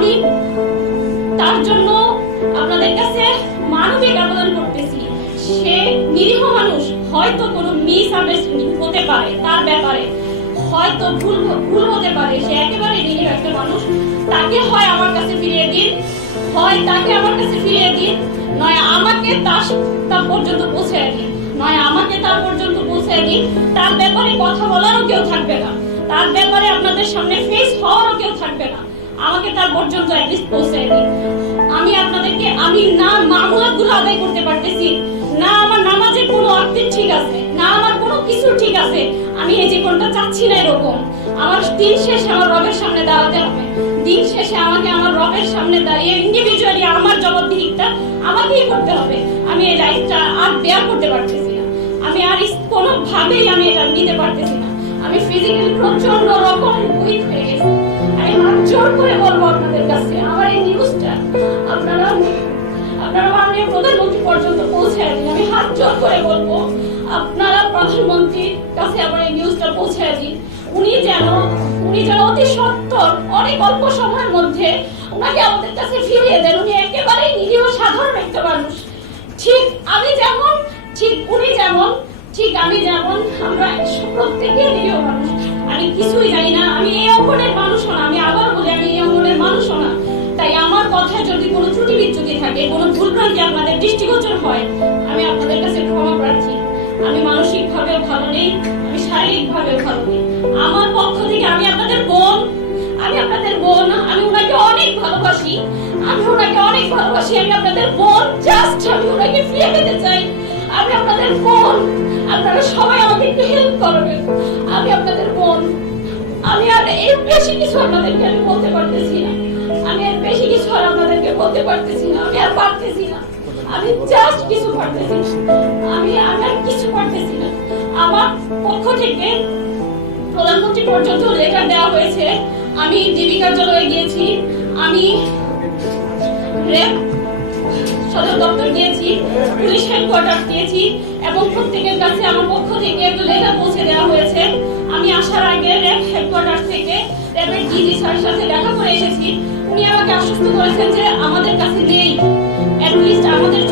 আমি তার জন্য আপনাদের কাছে মানবিক আবেদন করতেছি। সে নিরীহ মানুষ, হয়তো কোনো মিসআন্ডারস্ট্যান্ডিং হতে পারে, তার ব্যাপারে হয়তো ভুল হতে পারে, সে একেবারে নিরীহ একটা মানুষ। তাকে হয় আমার কাছে ফিরিয়ে দিন, হয় তাকে আমার কাছে ফিরিয়ে দিন, নয় আমাকে তার পর্যন্ত পৌঁছে দিন, নয় আমাকে তার পর্যন্ত পৌঁছে দিন। তার ব্যাপারে কথা বলারও কেউ থাকবে না, তার ব্যাপারে আপনাদের সামনে ফেস হওয়ারও কেউ থাকবে না। আমাকে তার পর্যন্ত অ্যাটলিস্ট পৌঁছে দিন। আমি আপনাদেরকে না মামলাগুলো আদায় করতে পারতেছি না, আমার নামাজের কোনো অর্থ ঠিক আছে না, আমার কোনো কিছু ঠিক আছে। আমি এই জীবনটা চাচ্ছি না এরকম। আমার দিন শেষে আমার রবের সামনে দাঁড়াতে হবে। দিন শেষে আমাকে আমার রবের সামনে দাঁড়িয়ে ইন্ডিভিজুয়ালি আমার জবাবদিহিটা আমাকেই করতে হবে। আমি এই লাইফটা আর বেয়ার করতে পারতেছি না। আমি আর কোনোভাবেই আমি এটা নিতে পারতেছি না। আমি ফিজিক্যালি প্রচন্ড রকম উইক হয়ে গেছি। আমি হাত জোর করে বলবো আপনাদের কাছে, আমার এই নিউজটা আপনারা মাননীয় প্রধানমন্ত্রী পর্যন্ত পৌঁছে দিন। আমি হাত জোর করে বলবো আপনারা প্রধানমন্ত্রীর কাছে আমার এই নিউজটা পৌঁছে দিন। উনি যেন অতি সত্বর অনেক অল্প সময়ের মধ্যে ওনাকে আমাদের কাছে ফিরিয়ে দেন। উনি একেবারেই নিরীহ সাধারণ একটা মানুষ। ঠিক আমি যেমন, ঠিক উনি যেমন, ঠিক আমি যেমন, আমরা প্রত্যেকে নিরীহ মানুষ। আমি কিছুই জানি না, আমি এই অঙ্গনের মানুষও না। আমি আবার বলি, আমি এই অঙ্গনের মানুষও না। তাই আমার কথায় যদি কোনো ত্রুটি বিচ্যুতি থাকে, কোনো ভুলভ্রান্তি আপনাদের দৃষ্টিগোচর হয়, আমি আপনাদের কাছে ক্ষমা প্রার্থী। আমি মানসিকভাবেও ভালো নেই, আমি শারীরিকভাবেও ভালো নেই। আমার পক্ষ থেকে আমি আপনাদের বোন, আমি ওনাকে অনেক ভালোবাসি, আমি আপনাদের বোন। জাস্ট আমি ওনাকে ফিরে পেতে চাই। আমি আপনাদের বোন, আপনারা সবাই আমাকে একটু হেল্প করবেন। আমি আপনাদের বোন। আমি আর এর বেশি কিছু আপনাদেরকে আমি বলতে পারতেছি না। আমি আর পারতেছি না। আমি জাস্ট কিছু পারতেছি না। আমি আর কিছু পারতেছি না। আমার পক্ষ থেকে প্রধানমন্ত্রী পর্যন্ত লেটার দেওয়া হয়েছে। আমি ডিবি কার্যালয়ে গিয়েছি, আমি র্যাব সদর দপ্তর গিয়েছি, পুলিশ হেডকোয়ার্টার দিয়েছি এবং প্রত্যেকের কাছে আমার পক্ষ থেকে একটা লেটার পৌঁছে দেওয়া হয়েছে। আমি আসার আগে র্যাব হেডকোয়ার্টার থেকে র্যাবের ডিজি স্যারের সাথে দেখা করে এসেছি। উনি আমাকে আশ্বস্ত করেছেন যে আমাদের কাছে নেই, অ্যাটলিস্ট আমাদের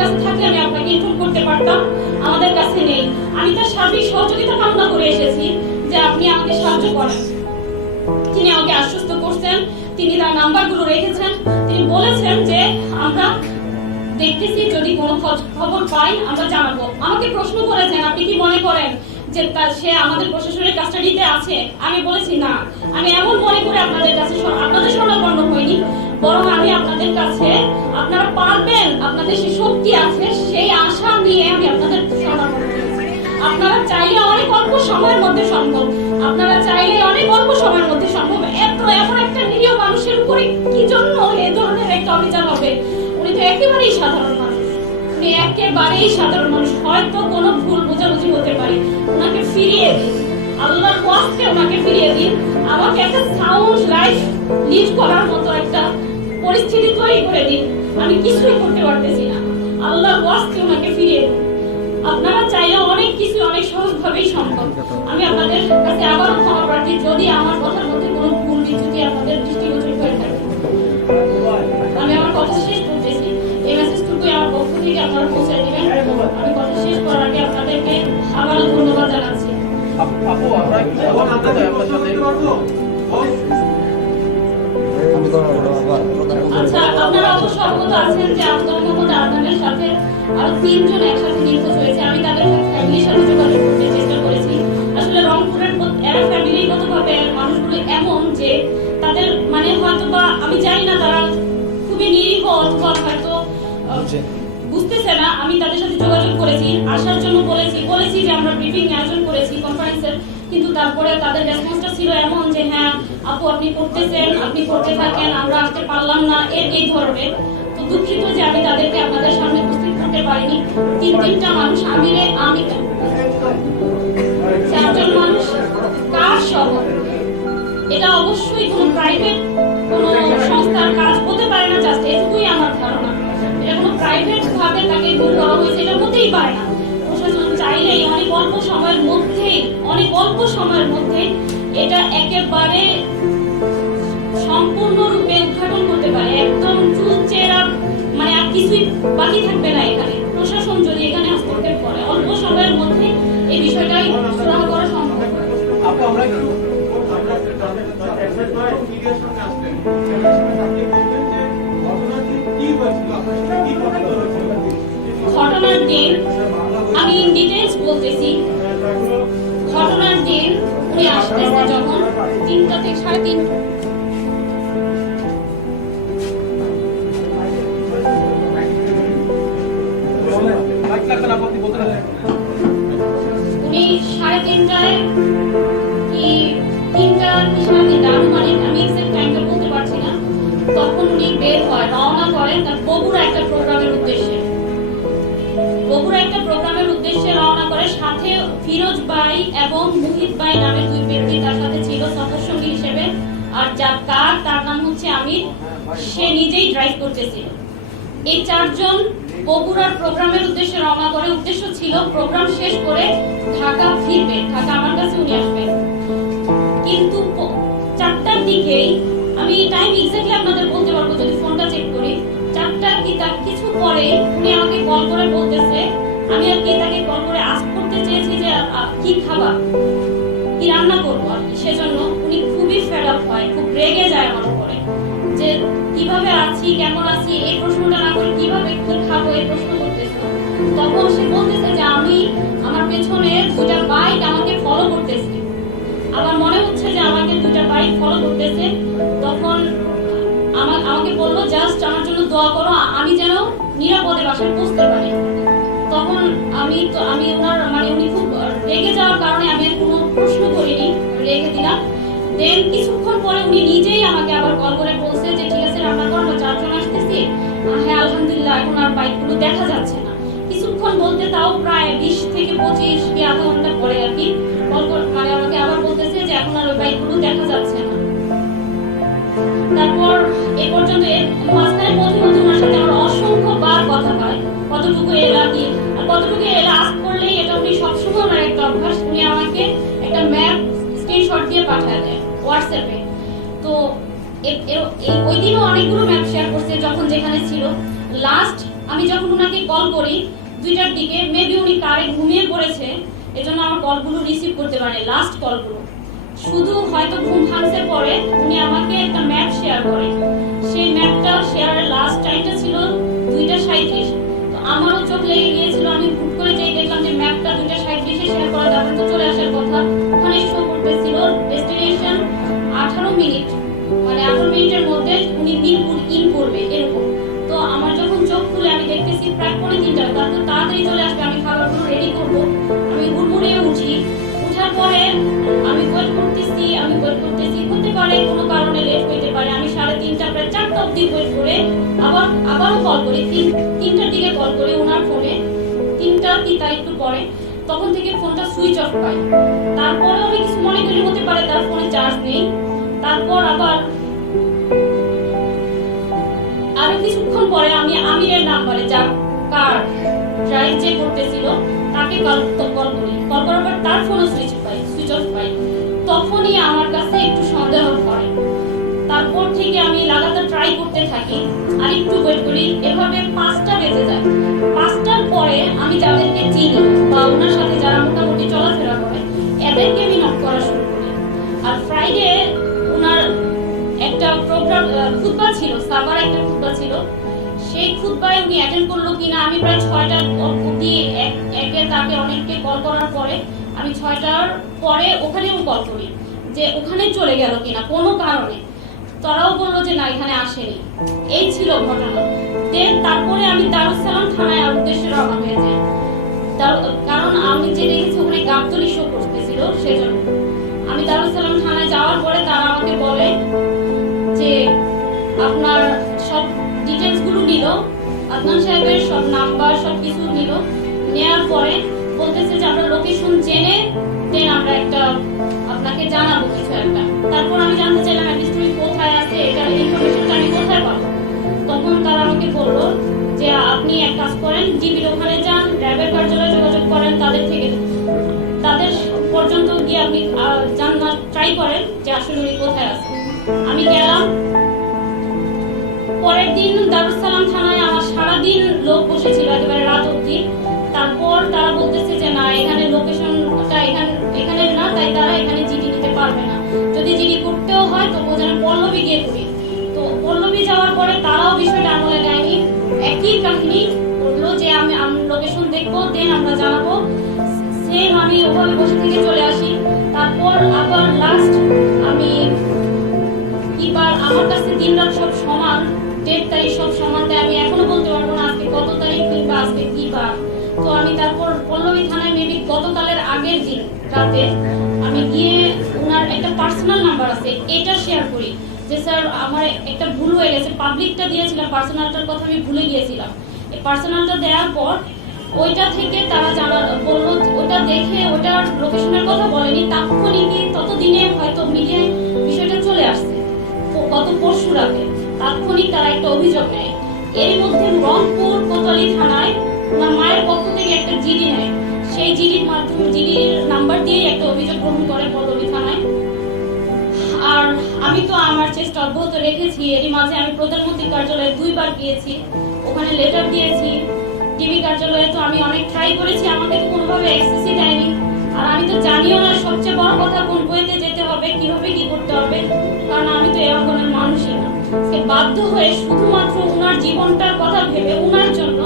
কাছে থাকলে আমি আপনাকে ইনফর্ম করতে পারতাম। আমাদের কাছে নেই। আমি তার সার্বিক সহযোগিতা কামনা করে এসেছি যে আপনি আমাকে সাহায্য করেন। তিনি আমাকে আশ্বস্ত করছেন, তিনি তার নাম্বারগুলো রেখেছেন। তিনি বলেছেন যে আমরা দেখতেছি, যদি কোনো খবর পাই আমরা জানাবো। আমাকে প্রশ্ন করেছেন, আপনি কি মনে করেন যে সে আমাদের প্রশাসনের কাস্টাডিতে আছে? আমি বলেছি না, আমি এমন মনে করে আপনাদের শরণাপন্ন হইনি, বরং আমি আপনাদের কাছে, আপনারা পারবেন, আপনাদের সেই শক্তি আছে, সেই আশা নিয়ে আমি আপনাদের শরণাপন্ন হয়েছি। আপনারা চাইলে অনেক অল্প সময়ের মধ্যে সম্ভব, এমন একটা নিরীহ মানুষের উপরে কি জন্য এই ধরনের একটা অভিযান হবে? উনি তো একেবারেই সাধারণ মানুষ, হয়তো কোনো ভুল বোঝাবুঝি হতে পারে। ওনাকে ফিরিয়ে দিন, আল্লাহর ওয়াস্তে ওনাকে ফিরিয়ে দিন। আমাকে একটা সাউন্ড লাইফ লিড করার মতো একটা পরিস্থিতি তৈরি করে দিন। আমি কিছুই করতে পারতেছি না। আল্লাহর ওয়াস্তে ওনাকে ফিরিয়ে দিন। আপনারা চাইলে অনেক কিছু অনেক সহজভাবেই সম্ভব। আমি আপনাদের কাছে আবারও ক্ষমা প্রার্থী যদি আমার কথার মধ্যে কোনো ভুল বিচ্যুতি আপনাদের দৃষ্টিগোচর হয়ে থাকে। আমি আমার কথা শেষ করতেছি। এই মেসেজটুকু আমার পক্ষ থেকে আপনারা পৌঁছে দিবেন। আমি কথা শেষ করার আগে আপনাদেরকে আবারও ধন্যবাদ জানাচ্ছি। আচ্ছা, আপনারা অবশ্য অবগত আছেন যে আব্দুল মোহাম্মদ আদনানের সাথে আরো 3 জন একসাথে নিখোঁজ হয়েছে। আমি তাদের ফ্যামিলির সাথে যোগাযোগ করতে চেষ্টা করেছি। আসলে রংপুরের এরা ফ্যামিলিগতভাবে মানুষগুলো এমন যে তাদের হয়তো বা আমি জানি না, তারা খুবই নিরীহ অথবা হয়তো বুঝতেছে না। আমি তাদের সাথে যোগাযোগ করেছি, আসার জন্য বলেছি যে আমরা ব্রিফিং আয়োজন করেছি কনফারেন্সের, কিন্তু তারপরে তাদের রেসপন্সটা ছিল এমন যে হ্যাঁ আপু আপনি করতেছেন, আপনি করতে থাকেন, আমরা আসতে পারলাম না, এই ধরনের। তো দুঃখিত যে আমি তাদেরকে আপনাদের সামনে উপস্থিত করতে পারিনি। তিনটা মানুষ, আমি 4জন মানুষ, কার সহ, এটা অবশ্যই কোনো প্রাইভেট কোনো সংস্থার কাজ হতে পারে না। জাস্ট এটুকুই আমার ধারণা। এটা কোনো প্রাইভেট ভাবে তাকে গুম করা হয়েছে, এটা হতেই পারে না। প্রশাসন চাইলেই অনেক অল্প সময়ের মধ্যেই এটা একেবারে সম্পূর্ণরূপে উদ্ধার বাকি থাকবে না এখানে। প্রশাসন যদি এখানে হস্তক্ষেপ করে অল্প সময়ের মধ্যে এই বিষয়টাই সুরাহা করা সম্ভব। ঘটনার দিন আমি ডিটেইলস বলতেছি। ঘটনার দিন উনি আসতেছে যখন 3টা থেকে 3:30, উনি 3:30টায় কি 3টা কি 3:30 আনুমানিক, আমি এক্সাক্ট টাইমটা বলতে পারছি না, তখন উনি বের হয়, রওনা করেন তার বগুড়া একটা প্রোগ্রামের উদ্দেশ্যে। বগুড়া একটা প্রোগ্রামের উদ্দেশ্যে রওনা করে, সাথে ফিরোজ ভাই এবং মুহিত ভাই নামে 2 ব্যক্তি তার সাথে ছিল সফরসঙ্গী হিসেবে। আর যার কার তার নাম হচ্ছে আমির, সে নিজেই ড্রাইভ করতেছিল। এই 4 জন বগুড়ার প্রোগ্রামের উদ্দেশ্যে রওনা করে। উদ্দেশ্য ছিল প্রোগ্রাম শেষ করে ঢাকা ফিরবে, ঢাকা আমার কাছে উনি আসবে। কিন্তু 4টার দিকেই, আমি টাইম এক্স্যাক্টলি আপনাদের বলতে পারবো যদি ফোনটা চেক করি, 4টা কি তার কিছু পরে উনি আমাকে কল করে বলতেছে, আমি আর কি তাকে কল করে আস্ক করতে চেয়েছি যে কি খাবার, কি রান্না করবো আর কি। সেজন্য উনি খুবই ফেড আপ হয়, খুব রেগে যায় আমার উপরে, যে কিভাবে আছি, কেমন আছি, এই প্রশ্নটা না করে কিভাবে কি খাবো এই প্রশ্ন করতেছে। তখন সে বলতেছে যে আমার পেছনে 2টা বাইক আমাকে ফলো করতেছে, আমার মনে হচ্ছে যে আমাকে 2টা বাইক ফলো করতেছে। তখন আমাকে বললো জাস্ট আমার জন্য দোয়া করো, আমি যেন নিরাপদে বাসায় পৌঁছতে পারি। তখন আমি ওনার উনি খুব রেগে যাওয়ার কারণে আমি আর কোনো প্রশ্ন করিনি, রেখে দিলাম। দেন কিছুক্ষণ পরে উনি নিজেই আমাকে আবার কল করে বলছে যে ঠিক আছে রান্না করো, আমরা 4 জন আসতেছি। হ্যাঁ আলহামদুলিল্লাহ, এখন আর বাইকগুলো দেখা যাচ্ছে না। কিছুক্ষণ বলতে তাও প্রায় 20 থেকে 25 কি আধা ঘন্টা পরে আর কি আমাকে আবার বলতেছে যে এখন আর ওই বাইকগুলো দেখা যাচ্ছে না। তারপর এই পর্যন্ত মাঝখানে মধ্যে ওনার সাথে আমার অসংখ্যবার কথা হয়, কতটুকু এরা কি আর কতটুকু এরা আস্ক করলেই, এটা উনি সবসময় ওনার একটা অভ্যাস, উনি আমাকে একটা ম্যাপ স্ক্রিনশট দিয়ে পাঠিয়ে দেয় হোয়াটসঅ্যাপে। তো ওই দিনও অনেকগুলো ম্যাপ শেয়ার করছে যখন যেখানে ছিল। লাস্ট আমি যখন ওনাকে কল করি 2টার দিকে, মেবি উনি কারে ঘুমিয়ে পড়েছে, এজন্য আমার কলগুলো রিসিভ করতে পারেনি। লাস্ট কলগুলো শুধু হয়তো ঘুম ভাঙতে পরে উনি আমাকে একটা ম্যাপ শেয়ার করে। সেই ম্যাপটা শেয়ারের লাস্ট টাইমটা ছিল 2:37। তো আমারও চোখ লেগে গিয়েছিল, আমি হুট করে যেই দেখলাম যে ম্যাপটা 2:37-এ শেয়ার করা, তারপর তো চলে আসার কথা। ওখানে শো করতেছিল ডেস্টিনেশন 18 মিনিট, মানে 18 মিনিটের মধ্যে উনি মিরপুর ইন করবে এরকম। তো আমার যখন চোখ খুলে আমি দেখতেছি প্রায় 2:45, তারপর তাড়াতাড়ি চলে আসবে, আমি খাবারগুলো রেডি করবো। আমি হুড়মুড়িয়ে উঠি, উঠার পরে আমি ওয়েট করতেছি, হতে পারে কোনো কারণে লেট হইতে পারে। আমি 3:30 প্রায় 4টা অবধি ওয়েট করে আবারও কল করি, 3টার দিকে কল করি ওনার ফোনে, 3টা কি তার একটু পরে। তখন থেকে ফোনটা সুইচ অফ পাই। তারপরে আমি কিছু মনে করি হতে পারে তার ফোনে চার্জ নেই। তারপর আরো কিছুক্ষণ পরে আমি আমিরের নাম্বারে, যার কার ড্রাইভ যে করতেছিল, তাকে কল করি। কল করার পর তার ফোনও সুইচ অফ পাই। তখনই আমার কাছে একটু সন্দেহ হয়। তারপর থেকে আমি লাগাতার ট্রাই করতে থাকি, আর একটু ওয়েট করি। এভাবে 5টা বেজে যায়। 5টার পরে আমি যাদেরকে চিনি বা ওনার সাথে যারা মোটামুটি চলাফেরা করে, এদেরকে আমি নক করা শুরু করি। আর ফ্রাইডে ওনার একটা প্রোগ্রাম খুতবা ছিল, সাবার একটা খুতবা ছিল। সেই খুতবায় উনি অ্যাটেন্ড করলো কিনা আমি প্রায় 6টা অবধি তাকে অনেককে কল করার পরে আমি 6টার পরে ওখানেও কল করি যে ওখানে চলে গেল কিনা কোনো কারণে। তারাও বললো যে না, এখানে আসেনি। এই ছিল ঘটনা। দেন তারপরে আমি দারুস সালাম থানায় উদ্দেশ্যে রওনা হয়ে যাই, কারণ আমি যে দেখেছি ওখানে গাবতলী শো করতেছিল, সেজন্য। আমি দারুস সালাম থানায় যাওয়ার পরে তারা আমাকে বলে যে আপনার সব ডিটেইলস গুলো নিল, আদনান সাহেবের সব নাম্বার সব কিছু নিল। নেওয়ার পরে বলতেছে যে আমরা লোকেশন জেনে দেন আমরা একটা আপনাকে জানাবো কিছু একটা। তারপর আমি জানতে চাইলাম তুমি কোথায় আছে, এটার ইনফরমেশনটা আমি কোথায় পাবো। তখন তারা আমাকে বললো যে আপনি এক কাজ করেন, জিবির ওখানে যান, র্যাবের কার্যালয়ে যোগাযোগ করেন, তাদের পর্যন্ত গিয়ে আপনি জানার ট্রাই করেন যে আসলে উনি কোথায় আছে। আমি গেলাম। পরের দিন দারুস সালাম থানায় আমার সারাদিন লোক বিষয়টা আমলে নেয়নি। একই কাহিনী বললো যে আমি লোকেশন দেখবো, দেন আমরা জানাবো। সেম আমি ওভাবে বসে থেকে চলে আসি। তারপর আবার লাস্ট আমি কিবার আমার কাছে দিন রাত সব সমান, ডেট তারিখ সব সমান, তাই আমি এখনো বলতে পারবো না আজকে কত তারিখ কিংবা আজকে কি বার। তো আমি তারপর পল্লবী থানায় মেবি গতকালের আগের দিন রাতে আমি গিয়ে ওনার একটা পার্সোনাল নাম্বার আছে এটা শেয়ার করি যে স্যার আমার একটা ভুল হয়ে গেছে, পাবলিকটা দিয়েছিলাম, পার্সোনালটার কথা আমি ভুলে গিয়েছিলাম। এই পার্সোনালটা দেওয়ার পর ওইটা থেকে তারা জানা বললো, ওটা দেখে ওটার লোকেশনের কথা বলেনি, তাৎক্ষণিকই ততদিনে হয়তো মিডিয়ায় বিষয়টা চলে আসছে গত পরশু রাতে। তাৎক্ষণিক তারা একটা অভিযোগ নেয়। এর মধ্যে রংপুর কোতোয়ালি থানায় ওনার মায়ের পক্ষ থেকে একটা জিডি নেয়। সেই জিডির মাধ্যমে, জিডির নাম্বার দিয়ে একটা অভিযোগ গ্রহণ করে পল্লবী থানায়। আর আমি তো আমার চেষ্টা অব্যাহত রেখেছি। এরই মাঝে আমি প্রধানমন্ত্রী কার্যালয়ে 2 বার গিয়েছি, ওখানে লেটার দিয়েছি। ডিবি কার্যালয়ে তো আমি অনেক ট্রাই করেছি, আমাকে তো কোনোভাবে অ্যাক্সেসই দেয়নি। আর আমি তো জানিও না সবচেয়ে বড় কথা কোন বইতে যেতে হবে, কিভাবে কি করতে হবে, কারণ আমি তো এরকম মানুষই না। সে বাধ্য হয়ে শুধুমাত্র ওনার জীবনটার কথা ভেবে ওনার জন্য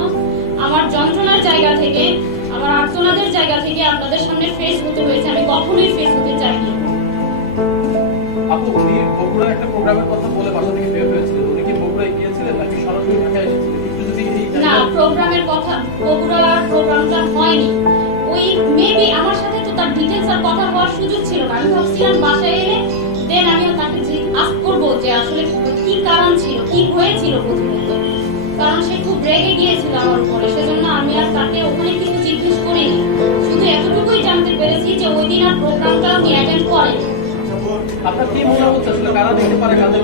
আমার যন্ত্রণার জায়গা থেকে, আমার আর্তনাদের জায়গা থেকে আপনাদের সামনে ফেস হতে হয়েছে। আমি কখনোই ফেস হতে চাইনি। আপু, উনি বগুড়ার একটা প্রোগ্রামের কথা বলে বাসা থেকে বের হয়েছিলেন, উনি কি বগুড়ায় গিয়েছিলেন নাকি সরাসরি ঢাকায় এসেছিলেন? না, প্রোগ্রামের কথা, বগুড়ার প্রোগ্রামটা হয়নি। ওই মেবি আমার সাথে তো তার ডিটেইলস আর কথা হওয়ার সুযোগ ছিল না। আমি ভাবছিলাম বাসায় এলে দেন আমিও তাকে আস্ক করবো যে আসলে কি কারণ ছিল, কি হয়েছিল প্রথমত, কারণ সে খুব রেগে গিয়েছিল আমার উপরে। সেজন্য আমি আর তাকে ওখানে কিছু জিজ্ঞেস করিনি। শুধু এতটুকুই জানতে পেরেছি যে ওই দিন আর প্রোগ্রামটা উনি অ্যাটেন্ড করেন। আপনার কি মনে হচ্ছে আসলে কারা দেখতে পারে কাদের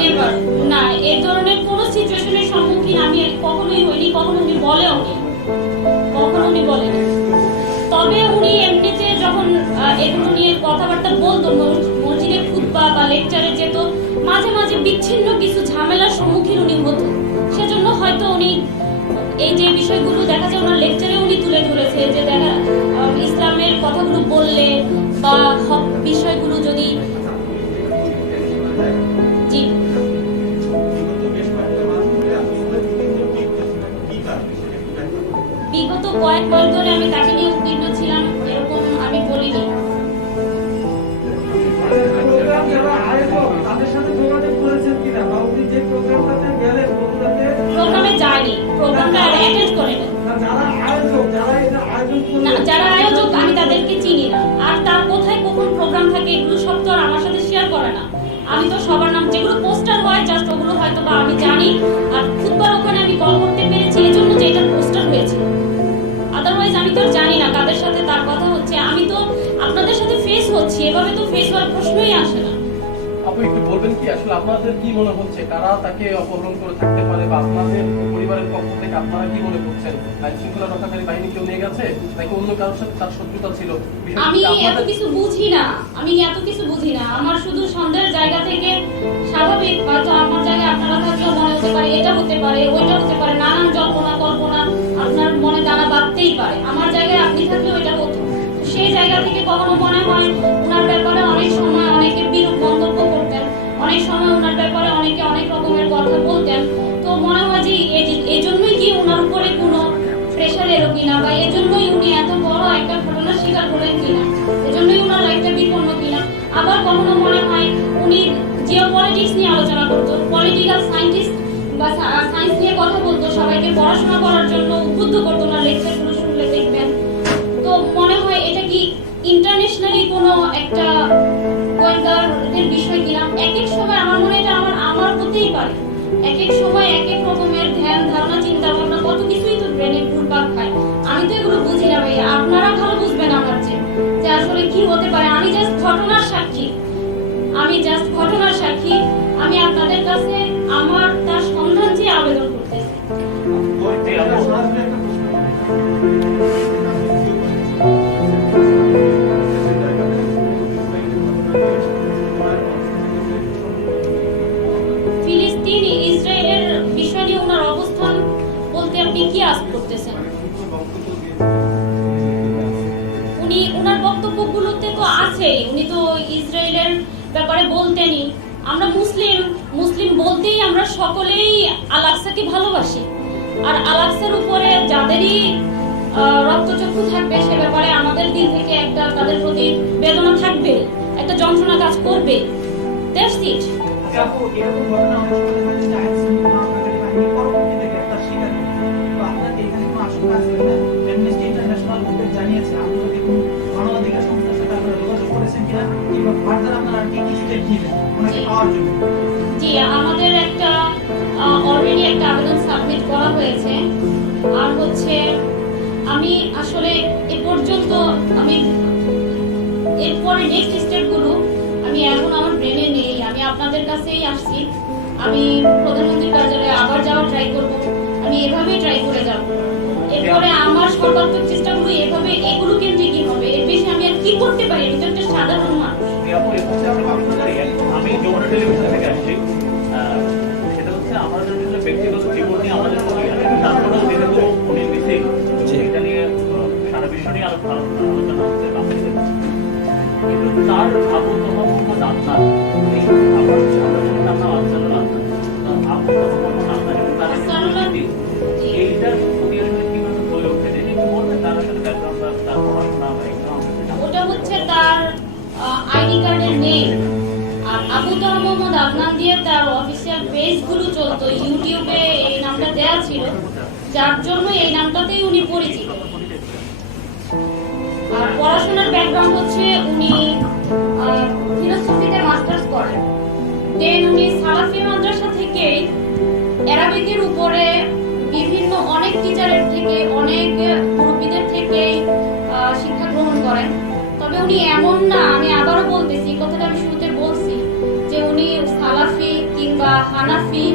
নেভার, না, এই ধরনের কোনো সিচুয়েশনের সম্মুখীন আমি কখনোই হইনি, কখনো উনি বলেও নি, কখনো উনি বলেনি। তবে উনি এমনিতে যখন এগুলো নিয়ে কথাবার্তা বলতো, মসজিদে খুতবা বা লেকচারে যেত, মাঝে মাঝে বিচ্ছিন্ন কিছু ঝামেলার সম্মুখীন উনি হতো। সেজন্য হয়তো উনি এই যে বিষয়গুলো দেখা যায় ওনার লেকচারে উনি তুলে ধরেছে যে দেখা ইসলামের কথাগুলো বললে বা হক বিষয়গুলো যদি জি বিগত কয়েক মাস ধরে আমি তাকে নিয়ে উদ্বিগ্ন ছিলাম, এরকম আমি বলিনি। প্রোগ্রামে যায়নি, প্রোগ্রামটা অ্যাটেন্ড করেনি। যারা আয়োজক আমি তাদেরকে চিনি না, আর তার কোথায় কখন প্রোগ্রাম থাকে এগুলো সব তো আর আমার সাথে শেয়ার করে না। আমি তো সবার নাম, যেগুলো পোস্টার হয় জাস্ট ওগুলো হয়তো বা আমি জানি, আর খুতবার ওখানে আমি কল করতে পেরেছি এই জন্য যে এটা পোস্টার হয়েছিল। আদারওয়াইজ আমি তো জানি না কাদের সাথে তার কথা হচ্ছে। আমি তো আপনাদের সাথে ফেস হচ্ছি, এভাবে তো ফেস হওয়ার প্রশ্নই আসে না। আপনি একটু বলবেন কি আসলে আপনাদের কি মনে হচ্ছে কারা তাকে অপহরণ করে থাকতে পারে, বা আপনাদের পরিবারের পক্ষ থেকে আপনারা কি মনে করছেন? আইন শৃঙ্খলা রক্ষাকারী বাহিনী কেউ নিয়ে গেছে নাকি অন্য কারোর সাথে তার শত্রুতা ছিল? আমি এত কিছু বুঝি না, আমি এত কিছু বুঝি না। আমার শুধু সন্দেহের জায়গা থেকে স্বাভাবিক, হয়তো আমার জায়গায় আপনারা থাকলেও মনে হতে পারে এটা হতে পারে ওইটা হতে পারে, নানান জল্পনা কল্পনা আপনার মনে দানা বাঁধতেই পারে। আমার জায়গায় আপনি থাকলেও এটা হতো। সেই জায়গা থেকে কখনো মনে হয় ওনার ব্যাপারে অনেক সময় অনেকে বিরূপ মন্তব্য করতেন, অনেক সময় ওনার ব্যাপারে অনেকে অনেক রকমের কথা বলতেন। তো মনে হয় যে এই জন্যই কি ওনার উপরে কোনো প্রেশার এলো কিনা, বা এজন্যই উনি এত বড় একটা ঘটনার শিকার হলেন কিনা, এজন্যই ওনার লাইফটা বিপন্ন কিনা। আবার কখনো মনে হয় উনি জিওপলিটিক্স নিয়ে আলোচনা করতো, পলিটিক্যাল সায়েন্টিস্ট বা সায়েন্স নিয়ে কথা বলতো, সবাইকে পড়াশোনা করার জন্য উদ্বুদ্ধ করতো। ওনার লেকচারগুলো শুনলে দেখবেন। তো মনে হয় এটা কি ইন্টারন্যাশনালি কোনো একটা গোয়েন্দাদের বিষয় কিনা। এক এক সময় আমার মনে এটা আমার হতেই পারে। এক এক সময় এক এক রকমের ধ্যান ধারণা চিন্তা ভাবনা কত কিছুই তো ব্রেনে ঘুরপাক খায়। আমি তো এগুলো বুঝি না ভাই, আপনারা ভালো বুঝবেন আমার যে আসলে কি হতে পারে। আমি জাস্ট ঘটনার সাক্ষী, আমি আপনাদের কাছে আমার তার সন্ধান চেয়ে আবেদন করতেছি। করতেছেন। উনি ওনার বক্তব্যগুলোতে তো আছেই, উনি তো ইসরায়েলের ব্যাপারে বলতেনই। আমরা মুসলিম বলতেই আমরা সকলেই আল আকসাকে ভালোবাসি, আর আল আকসার উপরে যাদেরই রক্তচক্ষু থাকবে সে ব্যাপারে আমাদের দিল থেকে একটা তাদের প্রতি বেদনা থাকবে, একটা যন্ত্রণা কাজ করবে। That's it. আপু, এরকম ঘটনা অনেক সময় দেখা যায় যে আইন শৃঙ্খলা রক্ষাকারী বাহিনী পরবর্তীতে গ্রেপ্তার স্বীকার করে। তো আপনার এখানে কোনো আশঙ্কা আছে কিনা? অ্যামনেস্টি ইন্টারন্যাশনাল উদ্বেগ জানিয়েছে, আপনারা কি কোনো মানবাধিকার সংস্থার সাথে আপনারা যোগাযোগ করেছেন কিনা, কিংবা ফার্দার আপনারা কি কি স্টেপ নিবেন ওনাকে পাওয়ার জন্য? জি, আমাদের একটা অলরেডি একটা আবেদন সাবমিট করা হয়েছে। আর হচ্ছে আমি আসলে এ পর্যন্ত আমি এরপরে নেক্সট স্টেপগুলো আমি এখন আমার ব্রেনে নেই। আমি আপনাদের কাছেই আসছি, আমি প্রধানমন্ত্রীর কার্যালয়ে আবার যাওয়ার ট্রাই করব, আমি এভাবেই ট্রাই করে যাব। এরপরে আমার সর্বাত্মক চেষ্টাগুলো এভাবে এগুলো কেন্দ্রিকই হবে। এর বেশি আমি আর কি করতে পারি? আমি তো একটা সাধারণ মানুষ। আমি যমুনা টেলিভিশন থেকে আসছি। সেটা হচ্ছে আমাদের জন্য ব্যক্তিগত জীবন নিয়ে আমাদের কোনো ইয়ে নেই। তারপরেও যেহেতু উনি মিসিং, এটা নিয়ে সারা বিশ্ব নিয়ে আলোচনা হচ্ছে বাংলাদেশে। কিন্তু তার আবু তহা মোহাম্মদ আদনান, এই আমার নাম আফজালুল আদনান, আবু তহা মোহাম্মদ আদনান এবং তার এইটার প্রতি আসলে কিভাবে গড়ে ওঠে এটা একটু বলবেন? তার আসলে ব্যাকগ্রাউন্ড, তার পড়াশোনা বা ওটা হচ্ছে তার আইডি কার্ডের নেম। আর আবু তহা মোহাম্মদ আদনান দিয়ে তার অফিসিয়াল পেজগুলো চলতো, ইউটিউবে এই নামটা দেয়া ছিল, যার জন্য এই নামটাতেই উনি পরিচিত। আর পড়াশোনার ব্যাকগ্রাউন্ড হচ্ছে উনি ফিলোসফিতে মাস্টার্স করেন। দেন উনি সালাফি মাদ্রাসা থেকে অ্যারাবিকের উপরে বিভিন্ন অনেক টিচারের থেকে, অনেক মুরব্বীদের থেকে শিক্ষা গ্রহণ করেন। তবে উনি এমন না, আমি আবারও বলতেছি, কথাটা আমি শুরুতে বলছি যে উনি সালাফি কিংবা হানাফি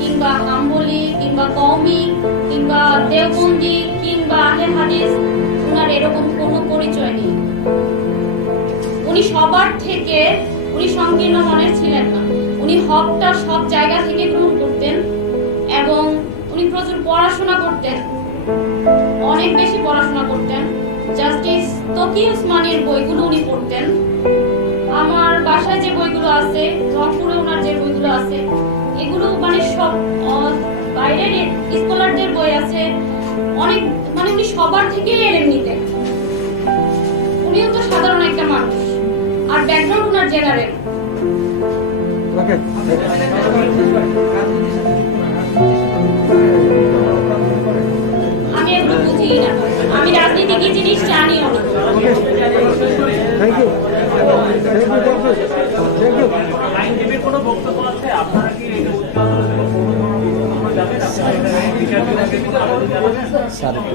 কিংবা হাম্বলি কিংবা কওমি কিংবা দেওবন্দি কিংবা আহলে হাদিস, উনার এরকম কোনো পরিচয় নেই। উনি সবার থেকে, উনি সংকীর্ণ মনের ছিলেন না। উনি হকটা সব জায়গা থেকে গ্রহণ করতেন এবং উনি প্রচুর পড়াশোনা করতেন, অনেক বেশি পড়াশোনা করতেন। জাস্টিস তকি উসমানীর বইগুলো উনি পড়তেন। আমার বাসায় যে বইগুলো আছে, রংপুরে ওনার যে বইগুলো আছে, এগুলো মানে সব বাইরের স্কলারদের বই আছে অনেক, মানে উনি সবার থেকেই এলেম নিতেন। উনিও তো সাধারণ একটা মানুষ, আর ব্যাকগ্রাউন্ড ওনার জেনারেল। আমি এগুলো বুঝি না, আমি রাজনীতি কি জিনিস জানিও না। আইনজীবীর কোনো বক্তব্য আছে? আপনারা কি এই যে উচ্চ আদালতে কোনো ধরনের বক্তব্য যাবেন? আপনারা বিচার বিভাগের কোনো আবেদন জানাবেন?